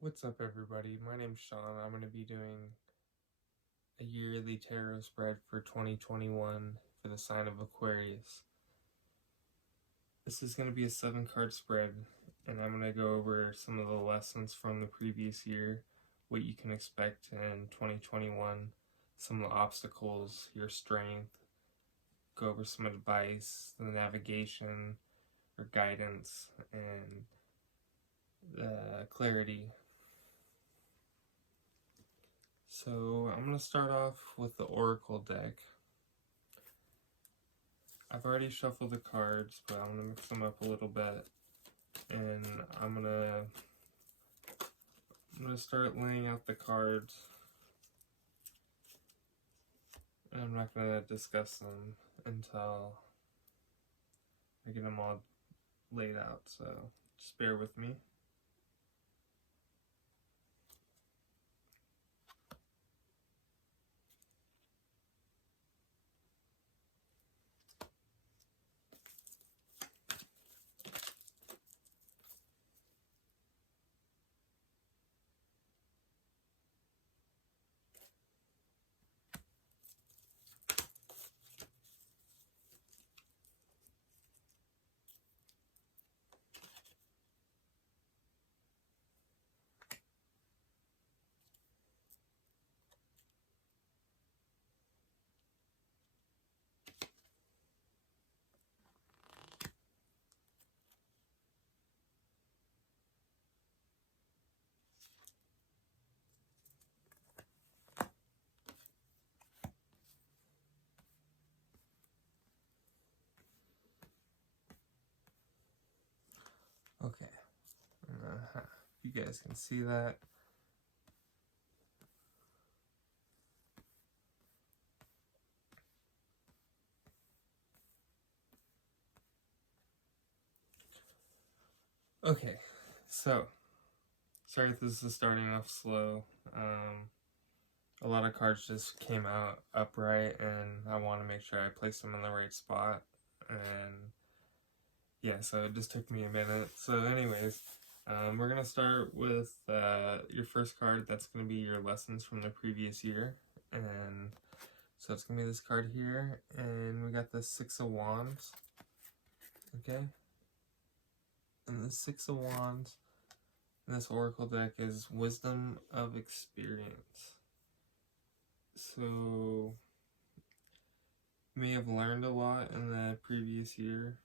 What's up, everybody? My name's Sean. I'm going to be doing a yearly tarot spread for 2021 for the sign of Aquarius. This is going to be a 7-card spread, and I'm going to go over some of the lessons from the previous year, what you can expect in 2021, some of the obstacles, your strength, go over some advice, the navigation or guidance, and the clarity. So I'm going to start off with the Oracle deck. I've already shuffled the cards, but I'm going to mix them up a little bit. And I'm gonna start laying out the cards. And I'm not going to discuss them until I get them all laid out, so just bear with me. Okay, you guys can see that. Okay, so sorry if this is starting off slow. A lot of cards just came out upright, and I want to make sure I place them in the right spot. And yeah, so it just took me a minute. So anyways, we're going to start with your first card. That's going to be your lessons from the previous year. And so it's going to be this card here. And we got the 6 of Wands. Okay. And the 6 of Wands in this Oracle deck is Wisdom of Experience. So you may have learned a lot in the previous year.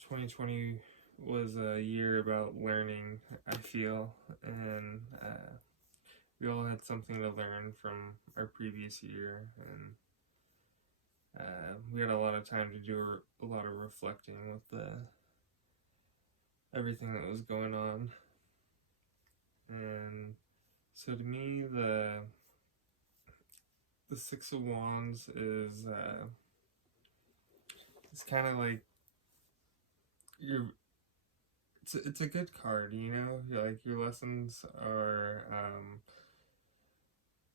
2020 was a year about learning, I feel, and we all had something to learn from our previous year, and we had a lot of time to do a lot of reflecting with everything that was going on. And so to me, the 6 of Wands is it's kind of like it's a good card, you know. Like, your lessons are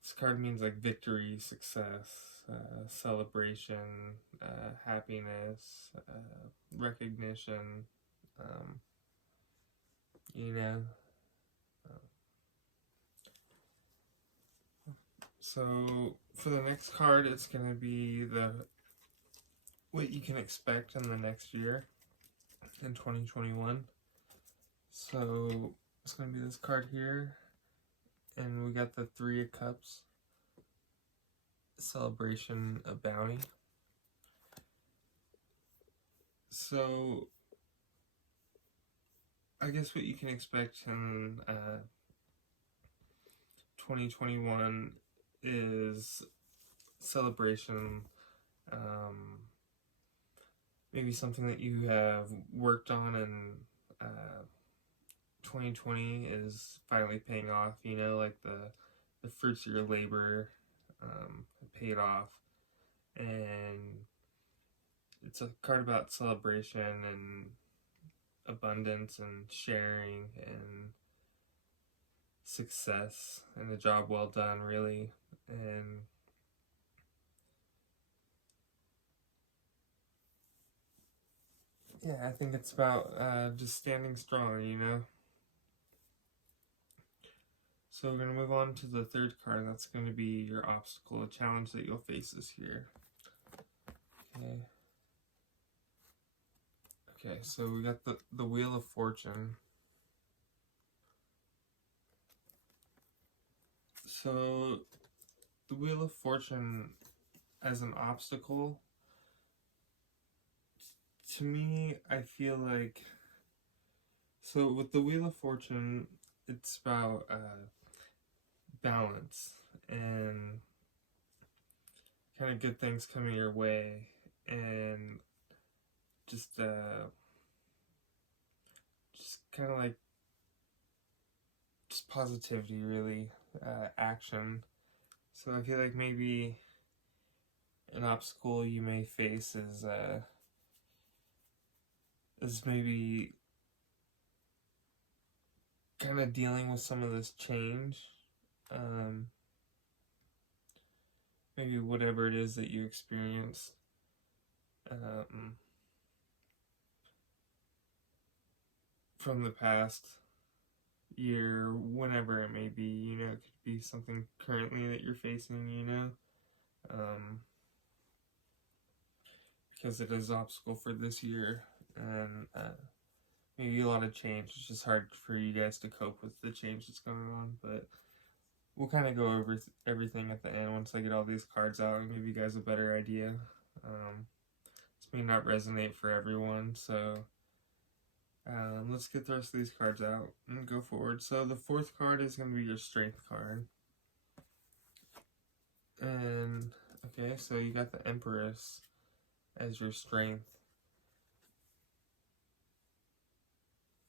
this card means like victory, success, celebration, happiness, recognition, you know. So for the next card, it's going to be what you can expect in the next year, in 2021. So it's going to be this card here, and we got the 3 of Cups, celebration of bounty. So I guess what you can expect in 2021 is celebration, maybe something that you have worked on, and 2020 is finally paying off, you know, like the fruits of your labor paid off. And it's a card about celebration and abundance and sharing and success and a job well done, really. And yeah, I think it's about just standing strong, you know? So we're going to move on to the third card. That's going to be your obstacle, a challenge that you'll face this year. Okay. Okay, so we got the Wheel of Fortune. So the Wheel of Fortune as an obstacle, to me, I feel like, so with the Wheel of Fortune, it's about balance and kind of good things coming your way, and just kind of like just positivity, really, action. So I feel like maybe an obstacle you may face is maybe kind of dealing with some of this change. Maybe whatever it is that you experience. From the past year, whenever it may be, you know, it could be something currently that you're facing, you know, because it is an obstacle for this year, and maybe a lot of change. It's just hard for you guys to cope with the change that's going on, but we'll kind of go over everything at the end once I get all these cards out and give you guys a better idea. This may not resonate for everyone, so let's get the rest of these cards out and go forward. So the fourth card is going to be your Strength card. And, okay, so you got the Empress as your Strength.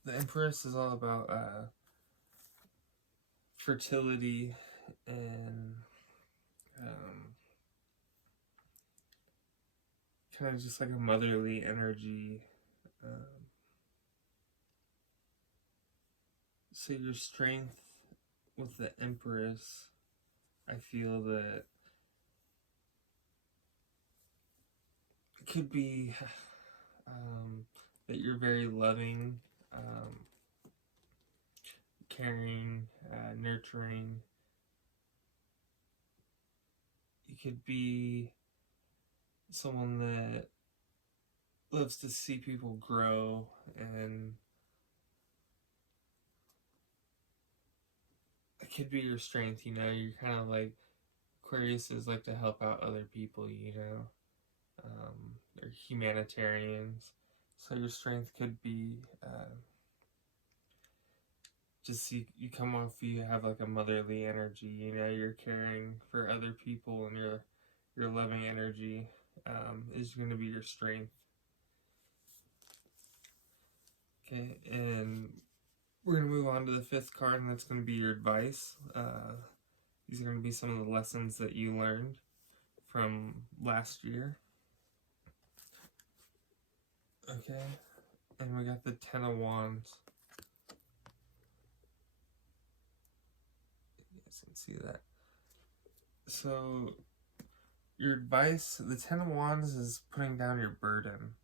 The Empress is all about fertility and kind of just like a motherly energy. So your Strength with the Empress, I feel that it could be that you're very loving, caring, nurturing. You could be someone that loves to see people grow, and it could be your Strength, you know. You're kind of like, Aquarius is like to help out other people, you know. They're humanitarians. So your Strength could be just you come off, you have like a motherly energy, you know. You're caring for other people, and your loving energy is going to be your Strength. Okay, and we're going to move on to the fifth card, and that's going to be your Advice. These are going to be some of the lessons that you learned from last year. Okay, and we got the Ten of Wands. You guys can see that. So your advice, the Ten of Wands is putting down your burden.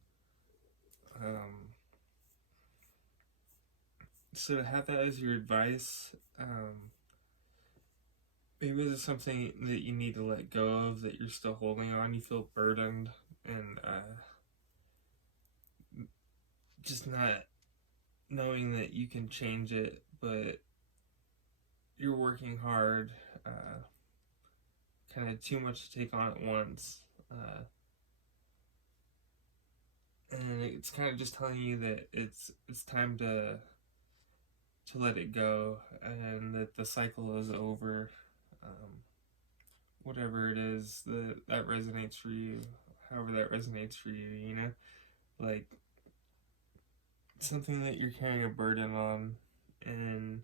So to have that as your advice, maybe there's something that you need to let go of, that you're still holding on. You feel burdened, and just not knowing that you can change it, but you're working hard, kind of too much to take on at once, and it's kind of just telling you that it's time to let it go, and that the cycle is over. Whatever it is that resonates for you, however that resonates for you, you know, like something that you're carrying a burden on, and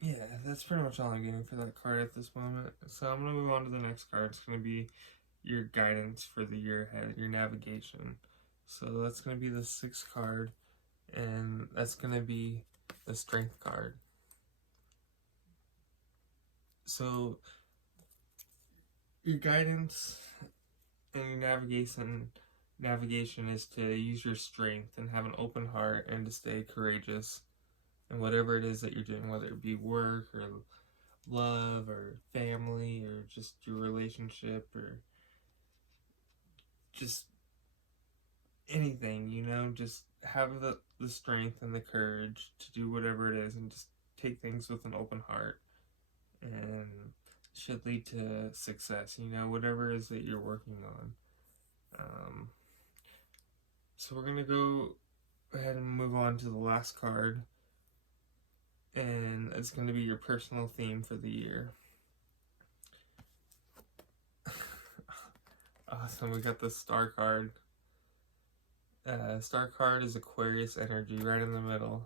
yeah, that's pretty much all I'm getting for that card at this moment. So I'm going to move on to the next card. It's going to be your guidance for the year ahead, your navigation. So that's going to be the sixth card, and that's going to be the Strength card. So your guidance and your navigation is to use your strength and have an open heart and to stay courageous in whatever it is that you're doing, whether it be work or love or family or just your relationship or just anything, just have the strength and the courage to do whatever it is and just take things with an open heart, and should lead to success, whatever it is that you're working on. So we're going to go ahead and move on to the last card, and it's going to be your personal theme for the year. Awesome, we got the star card. Star card is Aquarius energy right in the middle.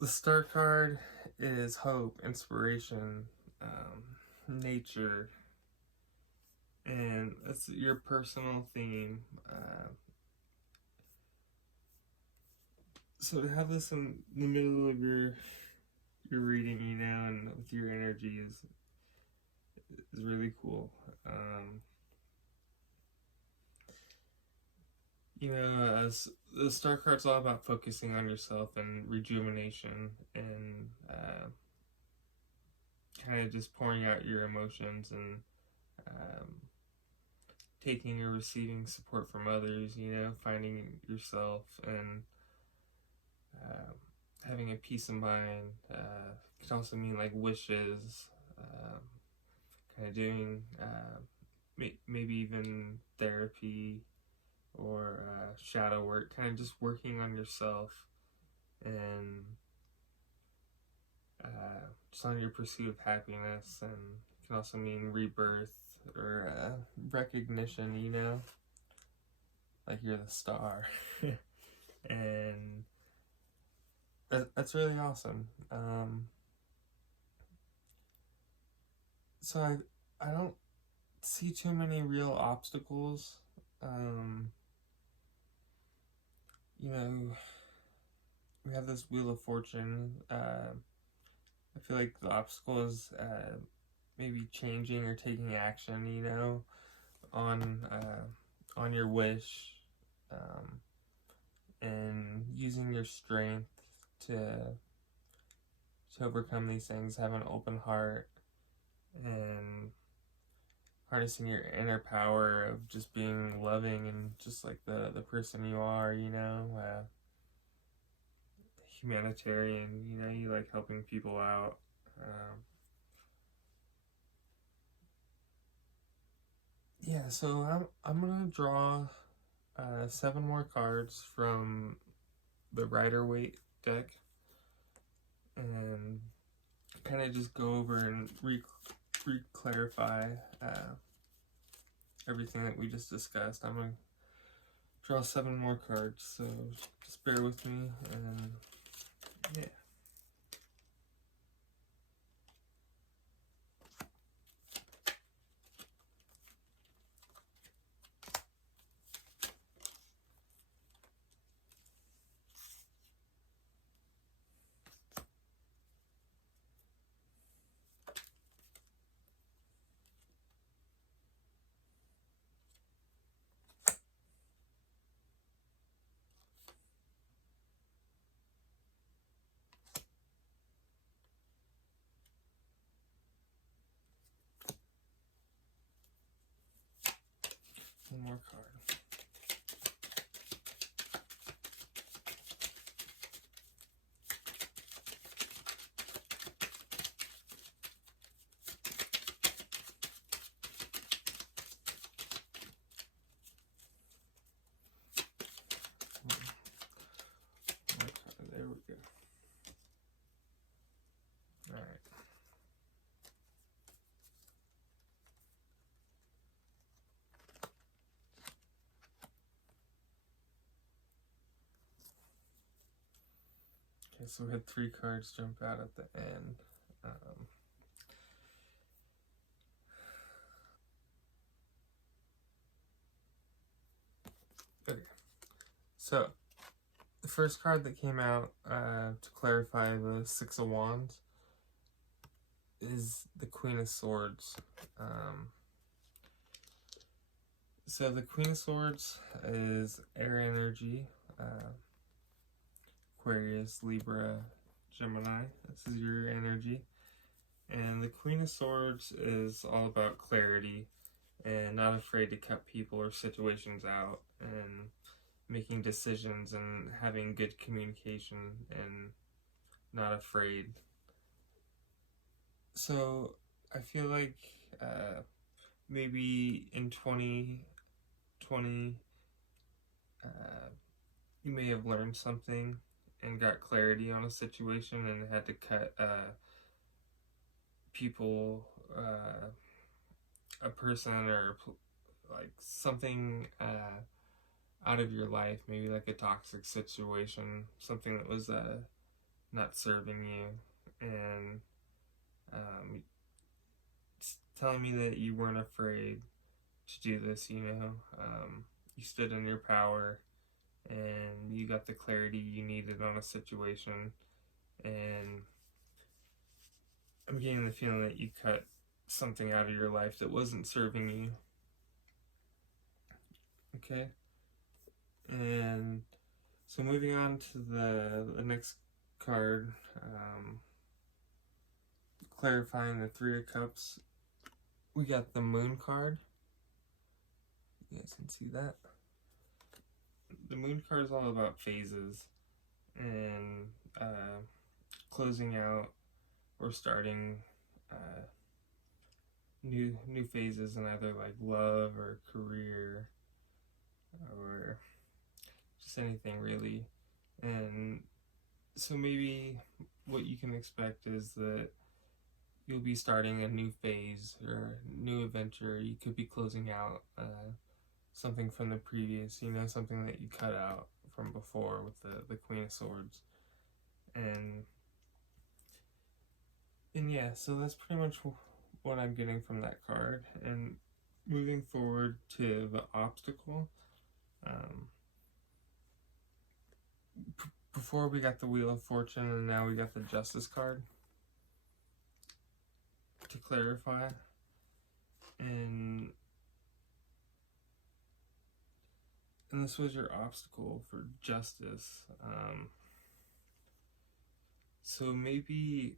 The star card is hope, inspiration, nature, and that's your personal theme. So to have this in the middle of your reading, and with your energy is really cool. As the star card's all about focusing on yourself and rejuvenation and kind of just pouring out your emotions and taking or receiving support from others, finding yourself and having a peace of mind. Could also mean like wishes, kind of doing maybe even therapy or shadow work, kind of just working on yourself and just on your pursuit of happiness. And it can also mean rebirth or recognition, like you're the star. And that's really awesome. So I don't see too many real obstacles. We have this Wheel of Fortune. I feel like the obstacle is maybe changing or taking action, on your wish, and using your strength to overcome these things. Have an open heart and harnessing your inner power of just being loving and just like the person you are, humanitarian, you like helping people out. So I'm gonna draw 7 more cards from the Rider-Waite deck and kind of just go over and re-clarify everything that we just discussed. I'm gonna draw 7 more cards, so just bear with me, and yeah. One more card. There we go. All right. Okay, so we had 3 cards jump out at the end. Okay, so the first card that came out to clarify the 6 of Wands is the Queen of Swords. So the Queen of Swords is air energy, Aquarius, Libra, Gemini. This is your energy. And the Queen of Swords is all about clarity and not afraid to cut people or situations out and making decisions and having good communication and not afraid. So I feel like maybe in 2020 you may have learned something and got clarity on a situation and had to cut people, a person, or like something out of your life, maybe like a toxic situation, something that was not serving you, and telling me that you weren't afraid to do this, you stood in your power and you got the clarity you needed on a situation. And I'm getting the feeling that you cut something out of your life that wasn't serving you. Okay? And so moving on to the next card, clarifying the Three of Cups, we got the Moon card. You guys can see that. The Moon card is all about phases and closing out or starting new phases in either like love or career or just anything really. And so maybe what you can expect is that you'll be starting a new phase or new adventure. You could be closing out something from the previous, something that you cut out from before with the Queen of Swords. And yeah, so that's pretty much what I'm getting from that card. And moving forward to the obstacle, before we got the Wheel of Fortune and now we got the Justice card. To clarify, and this was your obstacle for justice. So maybe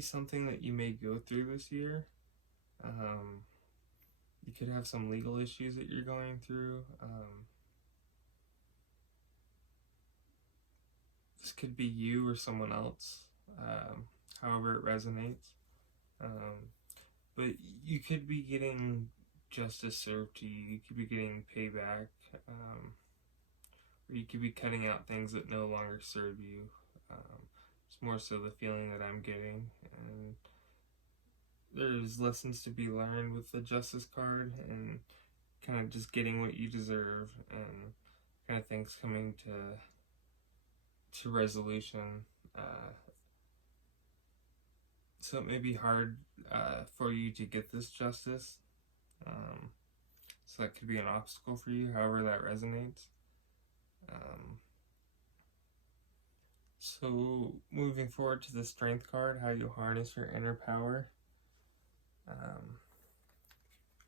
something that you may go through this year. You could have some legal issues that you're going through. This could be you or someone else, however it resonates. But you could be getting justice served to you. You could be getting payback, or you could be cutting out things that no longer serve you. It's more so the feeling that I'm getting. And there's lessons to be learned with the Justice card and kind of just getting what you deserve and kind of things coming to resolution. So it may be hard for you to get this justice. So that could be an obstacle for you, however that resonates. So moving forward to the Strength card, how you harness your inner power.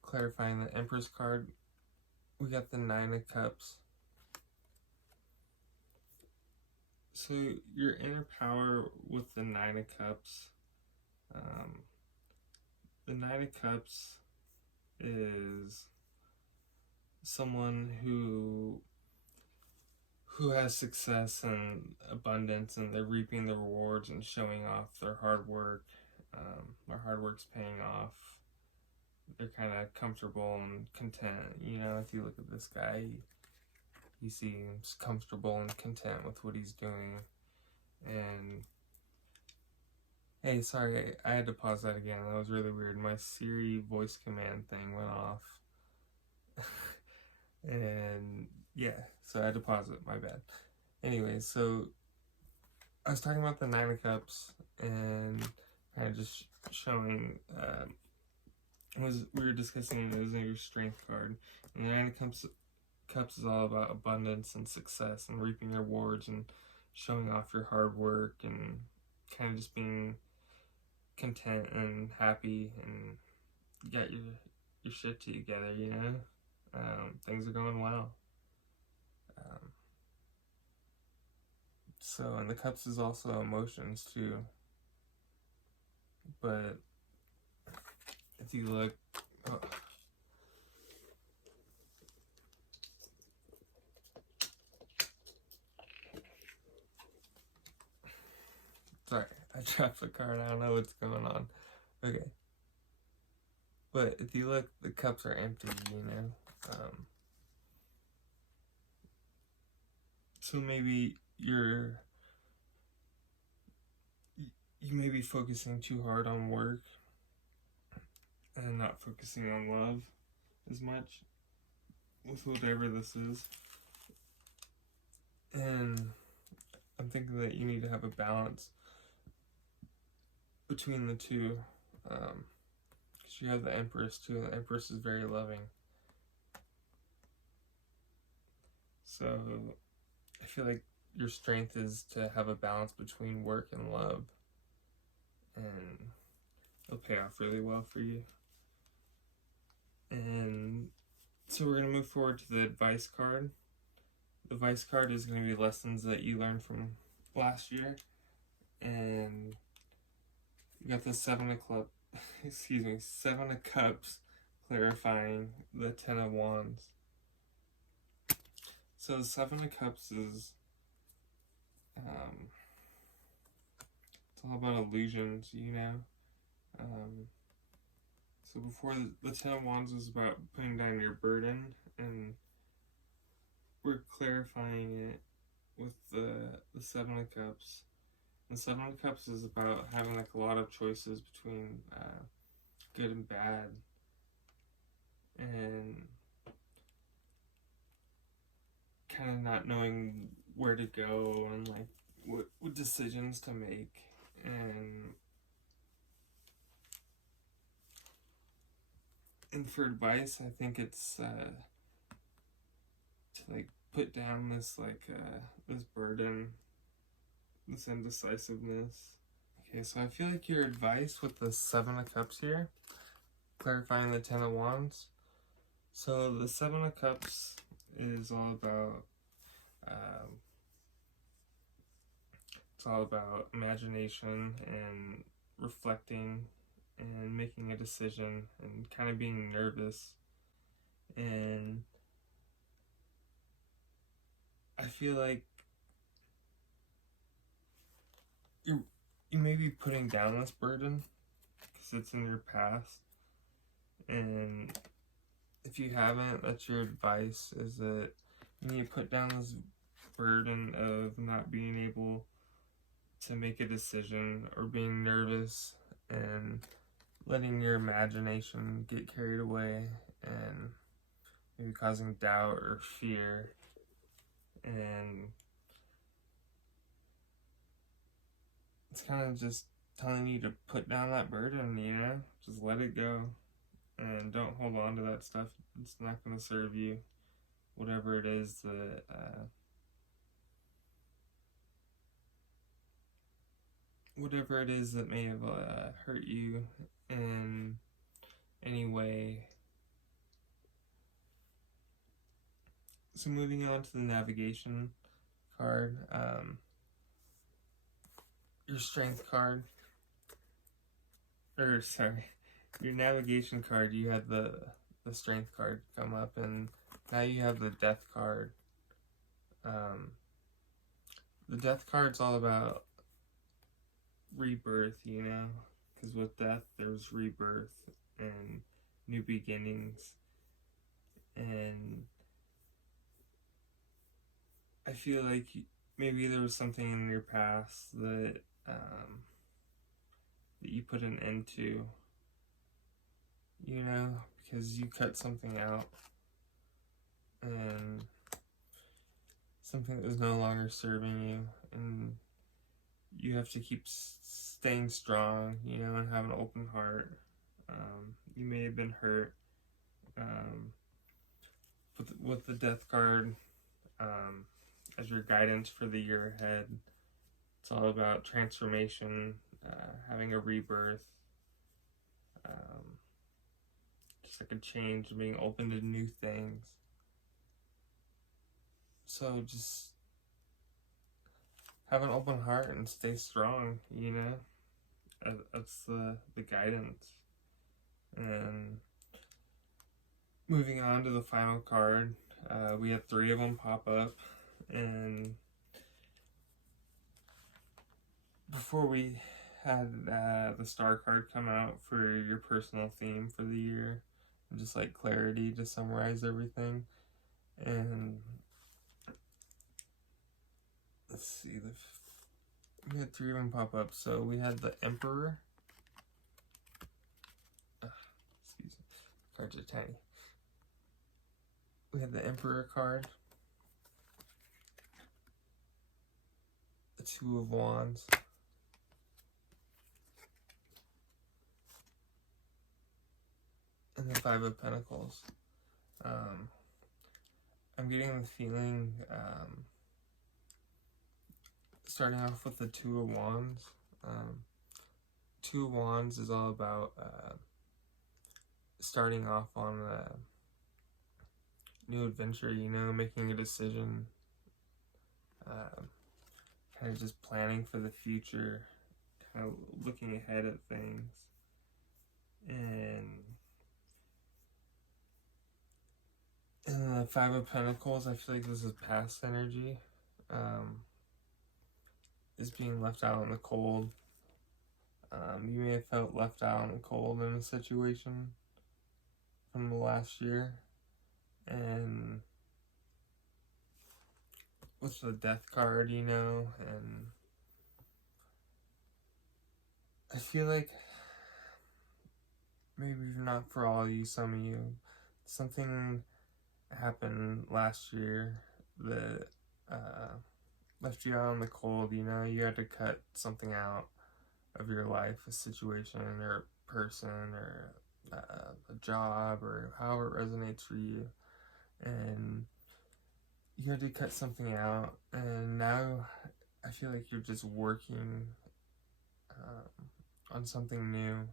Clarifying the Empress card, we got the Nine of Cups. So your inner power with the Nine of Cups, the Nine of Cups is someone who has success and abundance, and they're reaping the rewards and showing off their hard work. Their hard work's paying off. They're kind of comfortable and content. If you look at this guy, he seems comfortable and content with what he's doing. And hey, sorry, I had to pause that again. That was really weird. My Siri voice command thing went off. And yeah, so I had to pause it, my bad. Anyway, so I was talking about the Nine of Cups and kind of just showing, we were discussing it as your Strength card. And the Nine of Cups Cups is all about abundance and success and reaping rewards and showing off your hard work and kind of just being content and happy and got your shit together, you know? Things are going well. So, and the Cups is also emotions too. But if you look, oh, sorry, I dropped the card. I don't know what's going on. Okay. But if you look, the cups are empty, you know? So maybe you may be focusing too hard on work and not focusing on love as much with whatever this is. And I'm thinking that you need to have a balance between the two. Because you have the Empress too. The Empress is very loving. So I feel like your strength is to have a balance between work and love. And it'll pay off really well for you. And so we're going to move forward to the advice card. The advice card is going to be lessons that you learned from last year. And you got the Seven of Cups clarifying the Ten of Wands. So the Seven of Cups is it's all about illusions, you know. So before the Ten of Wands was about putting down your burden, and we're clarifying it with the Seven of Cups. The Seven of Cups is about having like a lot of choices between good and bad, and kind of not knowing where to go and like what decisions to make. And for advice, I think it's to like put down this this burden, this indecisiveness. Okay, so I feel like your advice with the Seven of Cups here, clarifying the Ten of Wands. So the Seven of Cups is all about it's all about imagination and reflecting and making a decision and kind of being nervous. And I feel like you may be putting down this burden because it's in your past. And if you haven't, that's your advice, is that you need to put down this burden of not being able to make a decision or being nervous and letting your imagination get carried away and maybe causing doubt or fear. And it's kind of just telling you to put down that burden, you know? Just let it go and don't hold on to that stuff. It's not going to serve you. Whatever it is that may have hurt you in any way. So moving on to the navigation card, your strength card, your navigation card, you had the strength card come up, and now you have the death card. The death card's all about rebirth, you know, because with death there's rebirth and new beginnings. And I feel like maybe there was something in your past that that you put an end to, you know, because you cut something out and something that was no longer serving you, and you have to keep staying strong, you know, and have an open heart. You may have been hurt, with the Death card as your guidance for the year ahead. It's all about transformation, having a rebirth, just like a change, being open to new things. So just have an open heart and stay strong, you know? That's the guidance. And moving on to the final card, we had 3 of them pop up. And before we had the star card come out for your personal theme for the year, and just like clarity to summarize everything. And let's see, we had 3 of them pop up. So we had the Emperor. Excuse me, cards are tiny. We had the Emperor card, the 2 of Wands, and the 5 of Pentacles. I'm getting the feeling, starting off with the 2 of Wands. 2 of Wands is all about starting off on a new adventure, you know, making a decision, kind of just planning for the future, kind of looking ahead at things. And the 5 of Pentacles, I feel like this is past energy, is being left out in the cold. You may have felt left out in the cold in a situation from the last year. And with the Death card, you know, and I feel like maybe not for all of you, some of you, something happened last year that left you out in the cold, you know. You had to cut something out of your life, a situation or a person or a job or however it resonates for you, and you had to cut something out, and now I feel like you're just working on something new.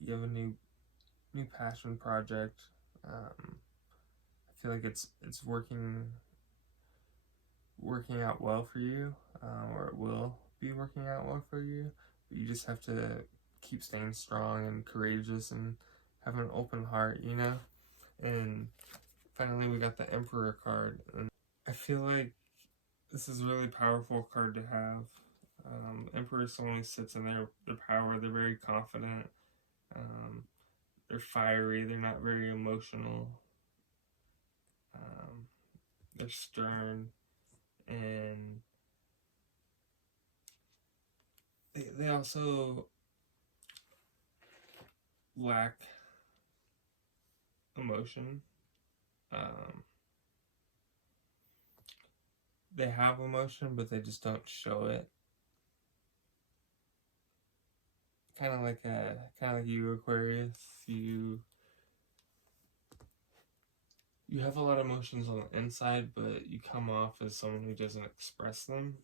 You have a new passion project. I feel like it's working out well for you, or it will be working out well for you. But you just have to keep staying strong and courageous and have an open heart, you know. And finally, we got the Emperor card, and I feel like this is a really powerful card to have. Emperor is someone who sits in their power. They're very confident. They're fiery. They're not very emotional. They're stern, and they also lack emotion. They have emotion, but they just don't show it. Kind of like you, Aquarius. You have a lot of emotions on the inside, but you come off as someone who doesn't express them,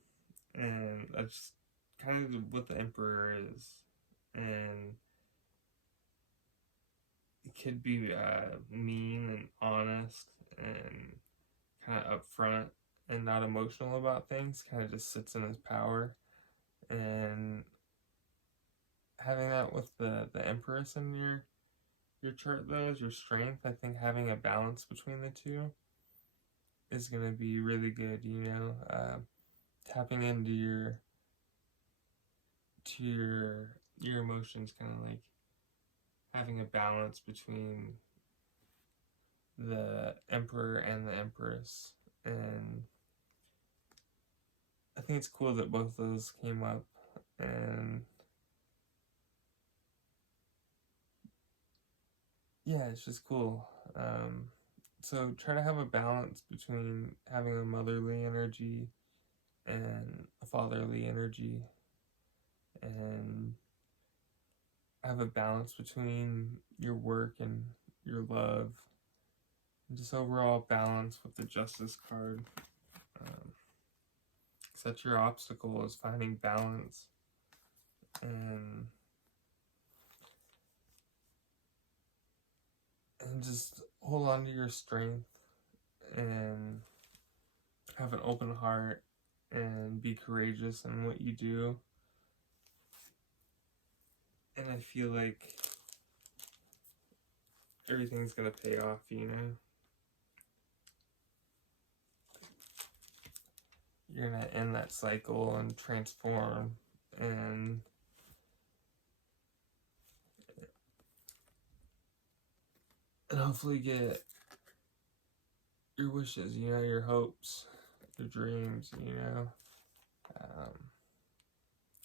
and that's kind of what the Emperor is. And it could be mean and honest and kind of upfront and not emotional about things, kind of just sits in his power. And having that with the Empress in your chart, though, is your strength. I think having a balance between the two is going to be really good, you know. Tapping into your emotions, kind of like having a balance between the Emperor and the Empress. And I think it's cool that both those came up, and yeah, it's just cool. So try to have a balance between having a motherly energy and a fatherly energy, and have a balance between your work and your love, and just overall balance with the Justice card. Such your obstacle is finding balance and just hold on to your strength and have an open heart and be courageous in what you do. And I feel like everything's gonna pay off, you know? You're gonna end that cycle and transform and hopefully get your wishes, you know, your hopes, your dreams, you know.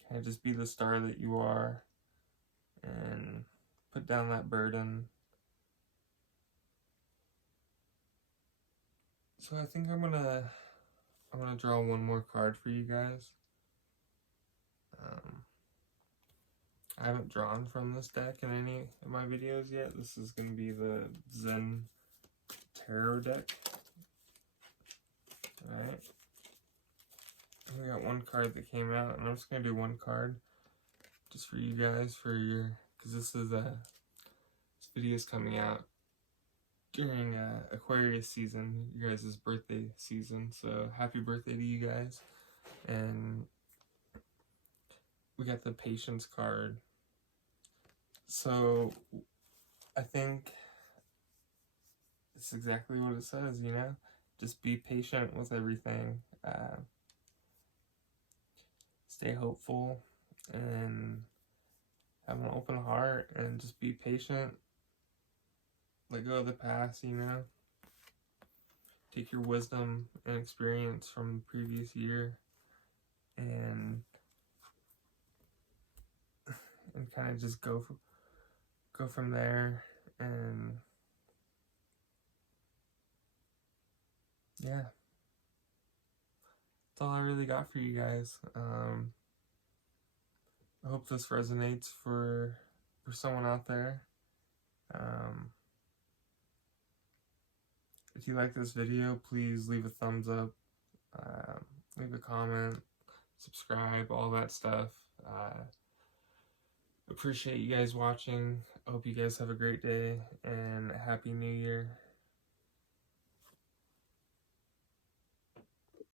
Kind of just be the star that you are and put down that burden. So I think I'm gonna draw one more card for you guys. I haven't drawn from this deck in any of my videos yet. This is going to be the Zen Tarot deck. Alright. We got one card that came out, and I'm just going to do one card just for you guys, for your, because this video is coming out during Aquarius season, you guys' birthday season, so happy birthday to you guys. And we got the Patience card. So I think it's exactly what it says, you know? Just be patient with everything. Stay hopeful and have an open heart and just be patient. Let go of the past, you know? Take your wisdom and experience from the previous year and kind of just go from there. And yeah, that's all I really got for you guys. I hope this resonates for someone out there. If you like this video, please leave a thumbs up, leave a comment, subscribe, all that stuff. Appreciate you guys watching. I hope you guys have a great day and a happy new year.